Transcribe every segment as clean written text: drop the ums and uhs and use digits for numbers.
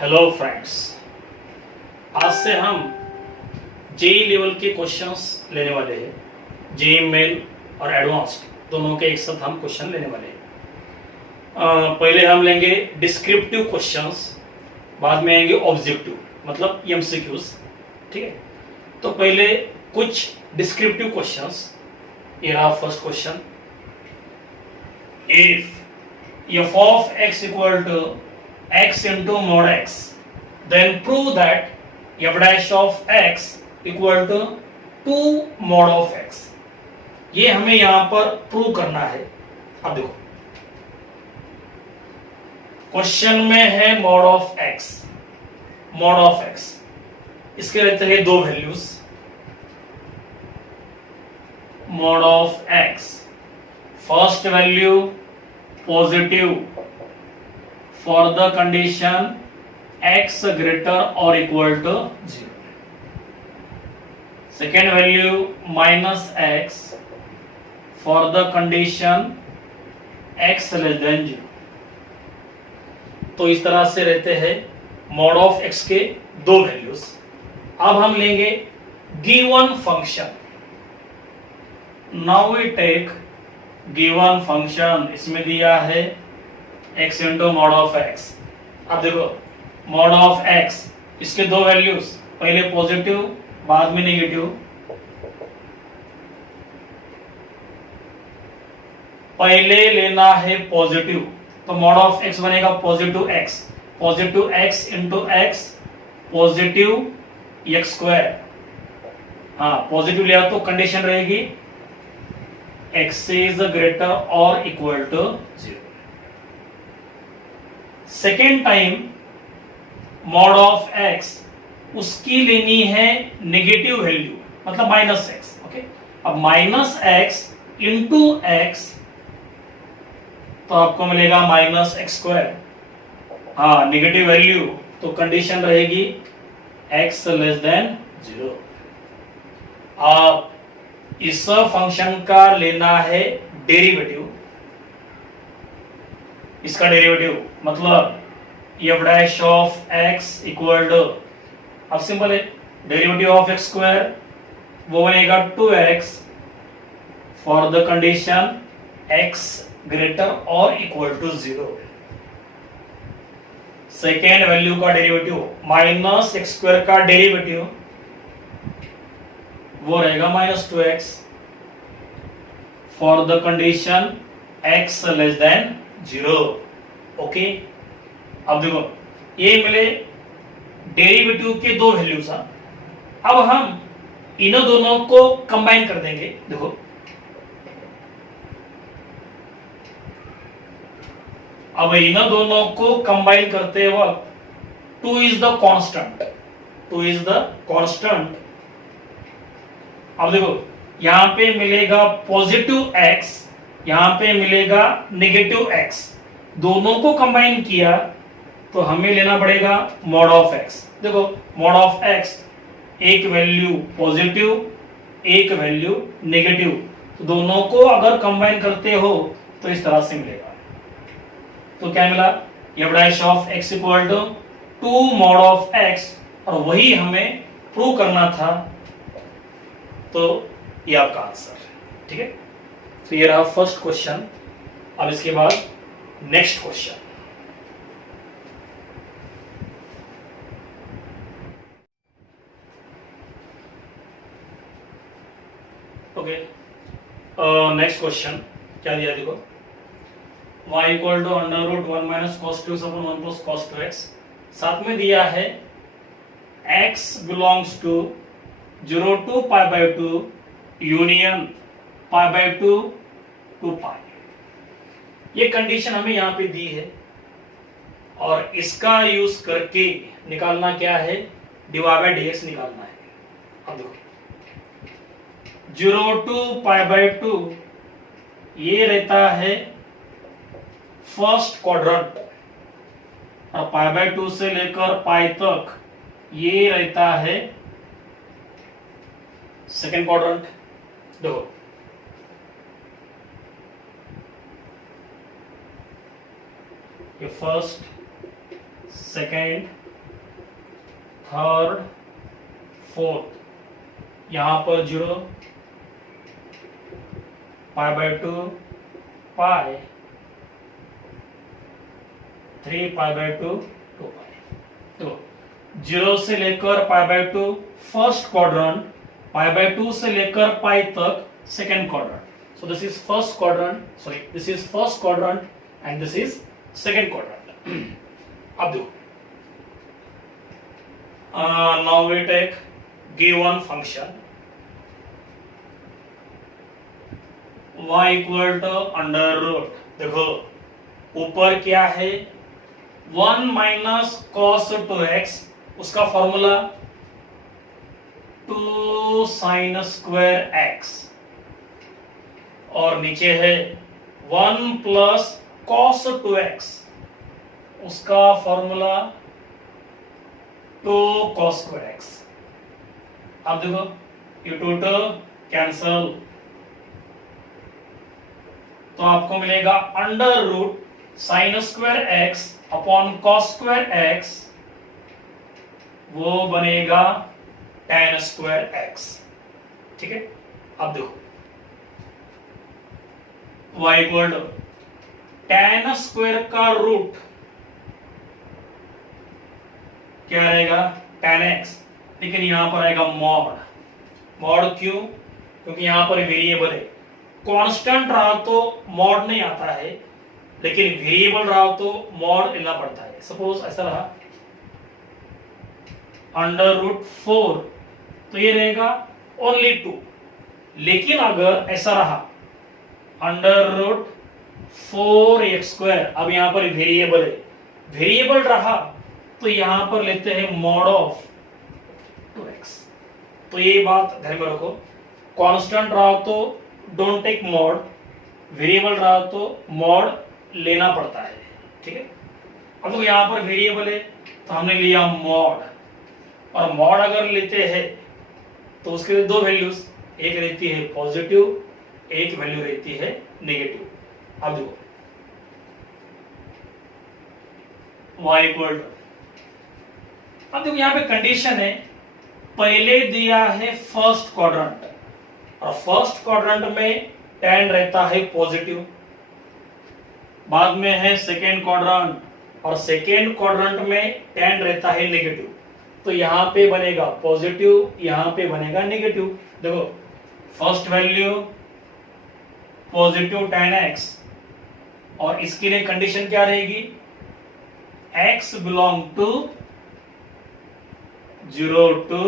Hello friends, आज से हम जेई लेवल के क्वेश्चंस लेने वाले हैं। जेई मेन और एडवांस्ड दोनों के एक साथ हम क्वेश्चन लेने वाले हैं। पहले हम लेंगे डिस्क्रिप्टिव क्वेश्चंस, बाद में आएंगे ऑब्जेक्टिव मतलब एमसीक्यूज। ठीक है, तो पहले कुछ डिस्क्रिप्टिव क्वेश्चंस। ये रहा first question, if F of X equal to x into mod x, then prove that f dash of x equal to 2 mod of x। ये हमें यहां पर प्रूव करना है। अब देखो, क्वेश्चन में है mod of x, mod of x इसके रहते हैं दो values, mod of x first value positive for the condition x greater or equal to 0, second value minus x for the condition x less than 0। तो इस तरह से रहते हैं mod of x के दो वैल्यूज। अब हम लेंगे given function। now we take given function, इसमें दिया है x into mod of x। अब देखो मॉड ऑफ x इसके दो वैल्यूज, पहले पॉजिटिव बाद में नेगेटिव। पहले लेना है पॉजिटिव, तो मॉड ऑफ x बनेगा positive x into x positive x square. हाँ, पॉजिटिव लिया तो कंडीशन रहेगी x इज ग्रेटर और equal to 0। Second time mod of x उसकी लेनी है नेगेटिव वैल्यू मतलब माइनस एक्स। ओके, अब माइनस एक्स इंटू एक्स तो आपको मिलेगा माइनस एक्स स्क्वायर। हाँ, नेगेटिव वैल्यू तो कंडीशन रहेगी x लेस देन 0। आप इस फंक्शन का लेना है डेरिवेटिव, इसका डेरिवेटिव मतलब f dash of x equal to, अब सिंपल है, डेरिवेटिव ऑफ x स्क्वायर वो बनेगा 2x for the condition x greater और इक्वल टू 0। सेकेंड वैल्यू का डेरिवेटिव माइनस एक्स स्क्वायर का डेरिवेटिव वो रहेगा minus 2x for the condition x less than 0। Okay, अब देखो ये मिले डेरिवेटिव के दो वैल्यूज। अब हम इन दोनों को कंबाइन कर देंगे। देखो अब इन दोनों को कंबाइन करते वक्त 2 इज द कांस्टेंट। अब देखो यहां पे मिलेगा पॉजिटिव x, यहां पे मिलेगा नेगेटिव x, दोनों को कंबाइन किया तो हमें लेना पड़ेगा मॉड ऑफ x। देखो मॉड ऑफ x एक वैल्यू पॉजिटिव एक वैल्यू नेगेटिव, तो दोनों को अगर कंबाइन करते हो तो इस तरह से मिलेगा। तो क्या मिला, f dash of x equal to 2 mod of x, और वही हमें प्रूव करना था। तो ये आपका आंसर। ठीक है, तो ये रहा फर्स्ट क्वेश्चन। अब इसके बाद next question. Okay, next question क्या दिया, देखो y equal to under root 1 minus cos 2 upon 1 plus cos 2x। साथ में दिया है x belongs to 0 to pi by 2 union pi by 2 to pi. ये कंडीशन हमें यहां पे दी है और इसका यूज करके निकालना क्या है, dy बाय dx निकालना है। अब देखो 0 टू पाई बाय 2 ये रहता है फर्स्ट क्वाड्रेंट, और पाई बाय 2 से लेकर पाई तक ये रहता है सेकेंड क्वाड्रेंट। देखो ये फर्स्ट सेकेंड थर्ड, फोर्थ, यहां पर 0, π/2, पाई, 3π/2, 2π। तो 0 से लेकर π/2 फर्स्ट क्वाड्रेंट, π/2 से लेकर पाई तक second quadrant. So this is first quadrant, sorry this is first quadrant and this is second quadrant. अब देखो, now we take given function y equal to under root. देखो ऊपर क्या है, 1 माइनस कॉस 2x, उसका formula 2 sine square x, और नीचे है 1 प्लस कॉस 2x, उसका फॉर्मूला 2 कॉस स्क्वायर x। अब देखो ये 2 कैंसल, तो आपको मिलेगा under root sine square X upon cos square X, वो बनेगा tan स्क्वायर एक्स। ठीक है, अब देखो y equal to tan square का रूट क्या रहेगा, tan x, लेकिन यहां पर आएगा मॉड। मॉड क्यों, क्योंकि यहां पर वेरिएबल है। कांस्टेंट रहा तो मॉड नहीं आता है, लेकिन वेरिएबल रहा तो मॉड लेना पड़ता है। सपोज ऐसा रहा अंडर रूट 4, तो ये रहेगा ओनली 2। लेकिन अगर ऐसा रहा अंडर रूट 4x², अब यहां पर वेरिएबल है, वेरिएबल रहा तो यहां पर लेते हैं मॉड ऑफ 2x। तो ये बात ध्यान में रखो, कांस्टेंट रहा तो डोंट टेक मॉड, वेरिएबल रहा तो मॉड लेना पड़ता है। ठीक है, अब तो यहां पर वेरिएबल है तो हमने लिया मॉड, और मॉड अगर लेते हैं तो उसके लिए दो वैल्यूज, एक रहती है पॉजिटिव, एक वैल्यू रहती है नेगेटिव। अब देखो y इक्वल टू, अब देखो यहां पे कंडीशन है, पहले दिया है फर्स्ट क्वाड्रेंट, और फर्स्ट क्वाड्रेंट में tan रहता है पॉजिटिव, बाद में है सेकेंड क्वाड्रेंट, और सेकेंड क्वाड्रेंट में tan रहता है नेगेटिव। तो यहां पे बनेगा पॉजिटिव, यहां पे बनेगा नेगेटिव। देखो first value positive tan x, और इसके लिए कंडीशन क्या रहेगी, x बिलोंग टू 0 to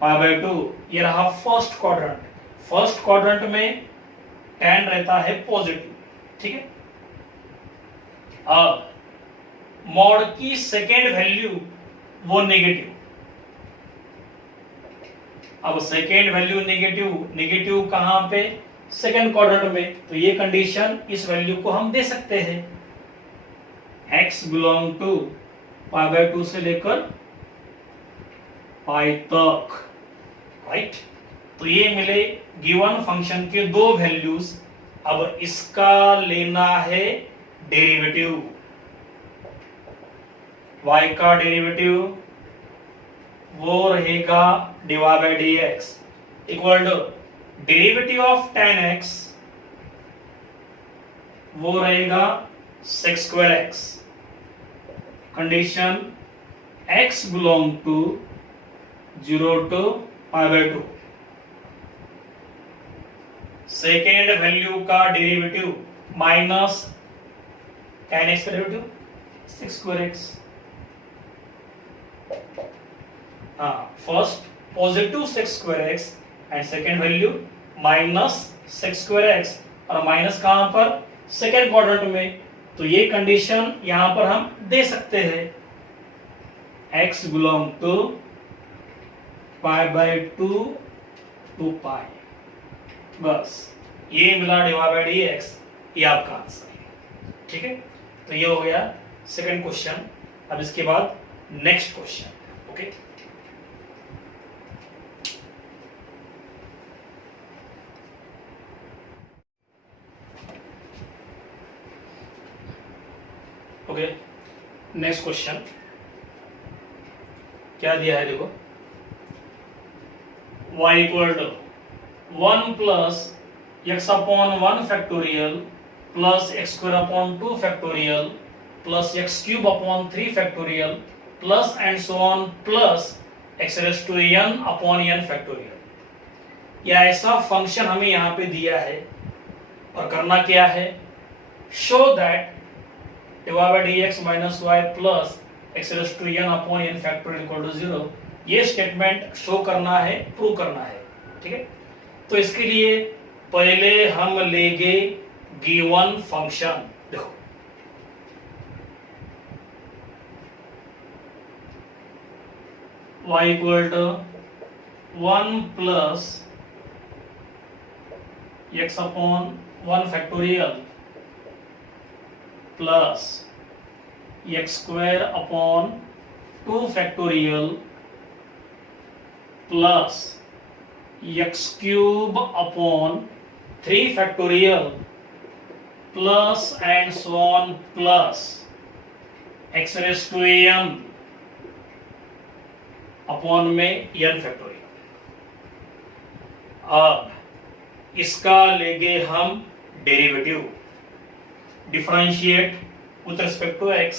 π/2। ये रहा फर्स्ट क्वाड्रेंट, फर्स्ट क्वाड्रेंट में tan रहता है पॉजिटिव। ठीक है, अब मॉड की सेकेंड वैल्यू वो नेगेटिव, अब सेकेंड वैल्यू नेगेटिव, नेगेटिव कहां पे, सेकेंड क्वाड्रेंट में, तो ये कंडीशन इस वैल्यू को हम दे सकते हैं, x बिलोंग टू π/2 से लेकर पाई तक, राइट। तो ये मिले गिवन फंक्शन के दो वैल्यूज। अब इसका लेना है डेरिवेटिव, y का डेरिवेटिव वो रहेगा dy by dx equal to derivative of tan x, वो रहेगा sec square x, condition x belong to 0 to π/2। Second value का डेरिवेटिव माइनस tan x का डेरिवेटिव sec स्क्वायर x। हाँ, first positive sec square x and second value minus sec square x, और minus कहां पर, second quadrant में। तो ये condition यहां पर हम दे सकते हैं, x बिलोंग टू π/2 टू पाई, बस ये मिला dy बाई dx, ये आपका आंसर है। ठीक है, तो ये हो गया सेकंड क्वेश्चन। अब इसके बाद next question. Okay, okay, next question. क्या दिया है देखो, y equal to 1 plus X upon 1 factorial plus X square upon 2 factorial plus X cube upon 3 factorial plus and so on plus X raise to n upon n factorial. यह ऐसा function हमें यहां पे दिया है और करना क्या है, show that dy by dx minus y plus X raise to n upon n factorial equal to 0। ये स्टेटमेंट शो करना है, प्रूव करना है, ठीक है। तो इसके लिए पहले हम लेंगे गिवन फंक्शन। देखो y equal to 1 plus X upon 1 factorial plus X square upon 2 factorial plus X cube upon 3 factorial plus and so on plus X raise to n upon में n फैक्टोरियल। अब इसका लेंगे हम derivative, differentiate with respect to x,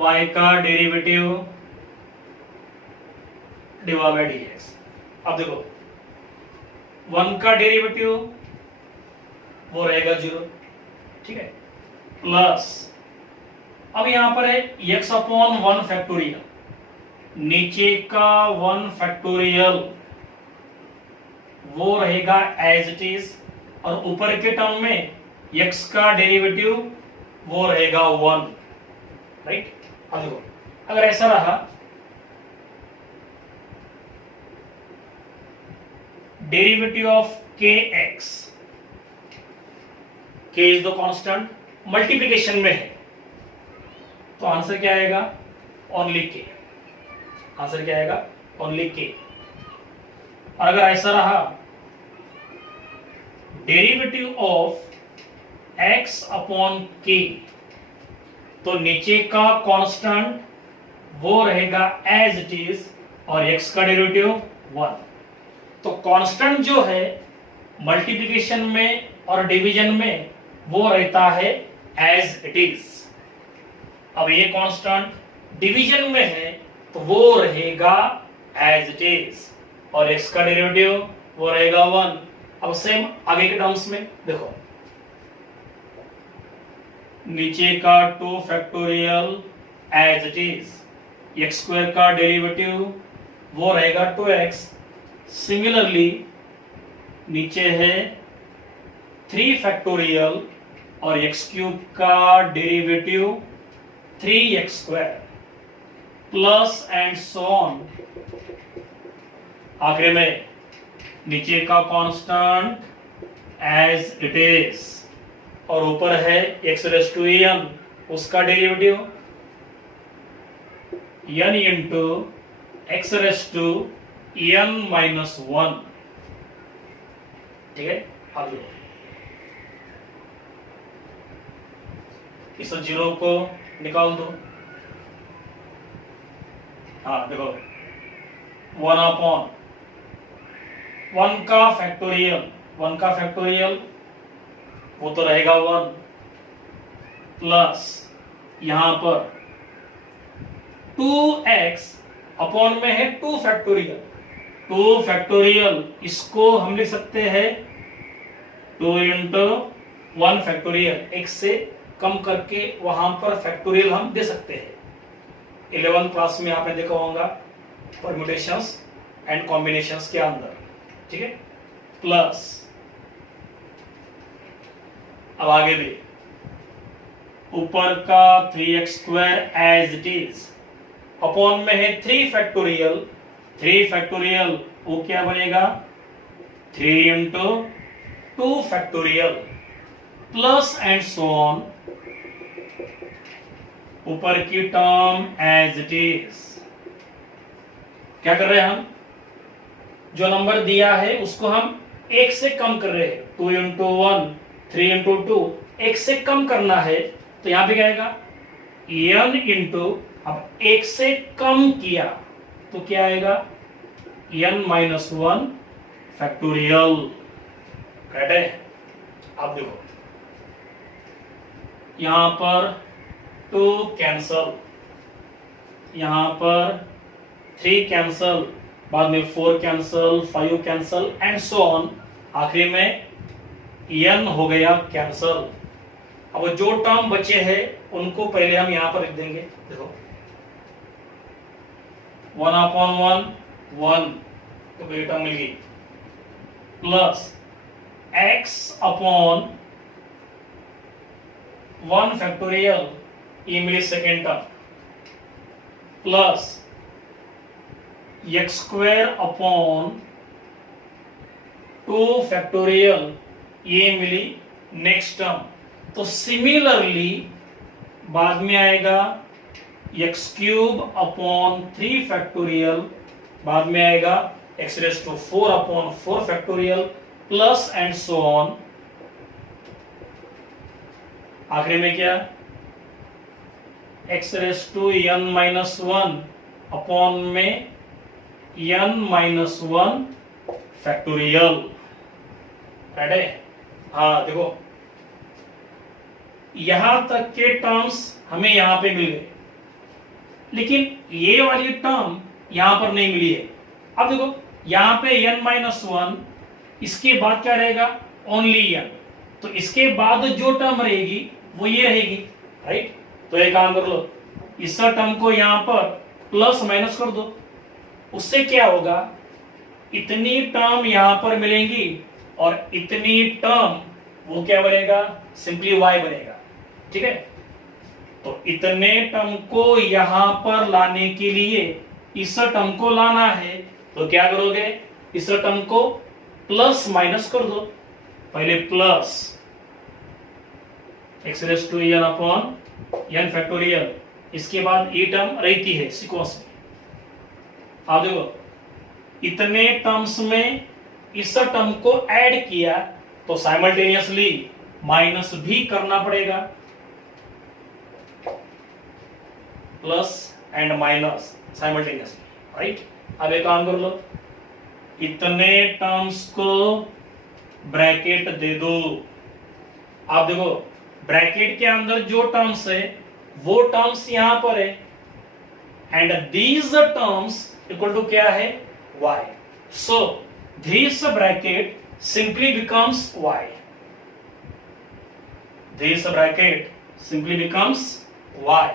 y का derivative divide by dx। अब देखो 1 का derivative वो रहेगा 0, ठीक है, प्लस अब यहां पर है x अपॉन 1 फैक्टोरियल, नीचे का 1 फैक्टोरियल वो रहेगा एज इट इज और ऊपर के टर्म में x का डेरिवेटिव वो रहेगा 1, राइट। अब देखो अगर ऐसा रहा, derivative of kx, k is the constant, multiplication में है तो आंसर क्या आएगा, ओनली k। आंसर क्या आएगा, ओनली k। और अगर ऐसा रहा, derivative of x upon k, तो नीचे का कांस्टेंट वो रहेगा एज इट इज और x का डेरिवेटिव 1। तो कांस्टेंट जो है मल्टीप्लिकेशन में और डिवीजन में वो रहता है एज इट इज। अब ये कांस्टेंट डिवीजन में है तो वो रहेगा एज इट इज और x का डेरिवेटिव वो रहेगा 1। अब सेम आगे के टर्म्स में देखो, नीचे का 2 factorial as it is, X square का डेरिवेटिव वो रहेगा 2x। सिमिलरली नीचे है 3 फैक्टोरियल और एक्स क्यूब का derivative 3x square plus and so on. आखिर में नीचे का कांस्टेंट एज इट इज और ऊपर है एक्स रेज टू n, उसका derivative n into X raise to n minus 1, ठीक है। अब देखो इस 0 को निकाल दो, हाँ देखो 1 अपॉन 1 का फैक्टोरियल वो तो रहेगा 1 प्लस यहां पर 2x अपॉन में है 2 फैक्टोरियल, इसको हम लिख सकते हैं 2 इंटू 1 फैक्टोरियल, एक से कम करके वहां पर फैक्टोरियल हम दे सकते हैं। 11th क्लास में आपने देखा होगा परम्यूटेशंस एंड कॉम्बिनेशंस के अंदर, ठीक है। प्लस अब आगे भी ऊपर का 3x square as it is upon में है 3 फैक्टोरियल वो क्या बनेगा 3 into 2 factorial plus and so on, ऊपर की टर्म एज इट इज। क्या कर रहे हैं हम, जो नंबर दिया है उसको हम एक से कम कर रहे हैं, 2 इंटू 1 3 इंटू 2, एक से कम करना है तो यहां पे क्या आएगा n इंटू अब एक से कम किया तो क्या आएगा, n-1 फैक्टोरियल। करेक्ट है। अब देखो यहां पर 2 कैंसल, यहां पर 3 कैंसल, बाद में 4 cancel, 5 cancel and so on, आखिरी में n हो गया कैंसल। अब जो टर्म बचे हैं उनको पहले हम यहां पर लिख देंगे। देखो 1/1 1 तो ये टर्म मिल गई, प्लस x अपॉन 1 फैक्टोरियल, ये मिली second term, plus x square upon 2 factorial, ये मिली नेक्स्ट टर्म। तो सिमिलरली बाद में आएगा x क्यूब अपॉन 3 फैक्टोरियल, बाद में आएगा x raise to 4 upon 4 factorial, plus and so on. आखिरी में क्या, x raise to n-1 upon में n-1 फैक्टोरियल। राइट है। हाँ देखो यहां तक के टर्म्स हमें यहां पे मिल गए, लेकिन ये वाली टर्म यहां पर नहीं मिली है। अब देखो यहां पे n-1, इसके बाद क्या रहेगा, ओनली n, तो इसके बाद जो टर्म रहेगी वो ये रहेगी। राइट, तो एक काम कर लो, इस टर्म को यहां पर प्लस माइनस कर दो, उससे क्या होगा, इतनी टर्म यहां पर मिलेंगी और इतनी टर्म वो क्या बनेगा, सिंपली y बनेगा। ठीक है, तो इतने टर्म को यहां पर लाने के लिए इस टर्म को लाना है, तो क्या करोगे, इस टर्म को प्लस माइनस कर दो। पहले plus x raise to n upon n factorial, इसके बाद ये टर्म रहती है सीक्वेंस में। आप देखो इतने टर्म्स में इस टर्म को ऐड किया तो साइमल्टेनियसली माइनस भी करना पड़ेगा, plus and minus simultaneously. Right, अब एक काम कर लो, इतने टर्म्स को ब्रैकेट दे दो। आप देखो ब्रैकेट के अंदर जो टर्म्स है वो टर्म्स यहां पर है, and these terms equal to क्या है, y। So this bracket simply becomes y. This bracket simply becomes y.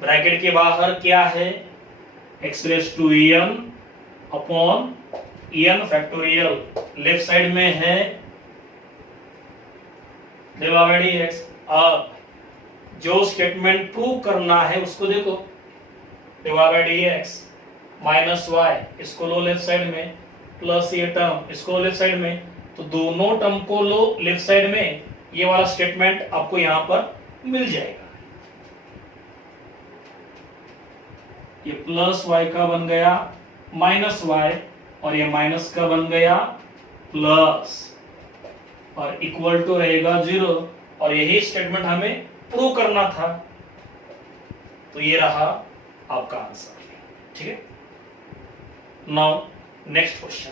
Bracket के बाहर क्या है, x raise to n upon n factorial, left side में है डिवाइड x। अब जो स्टेटमेंट प्रूव करना है उसको देखो, डिवाइड x माइनस y, इसको लो लेफ्ट साइड में, प्लस ये टर्म इसको लेफ्ट साइड में, तो दोनों टर्म को लो लेफ्ट साइड में, ये वाला स्टेटमेंट आपको यहां पर मिल जाएगा। ये प्लस y का बन गया माइनस y, और ये माइनस का बन गया प्लस, और इक्वल टू रहेगा 0, और यही स्टेटमेंट हमें प्रूव करना था। तो ये रहा आपका आंसर। ठीक है, नाउ नेक्स्ट क्वेश्चन।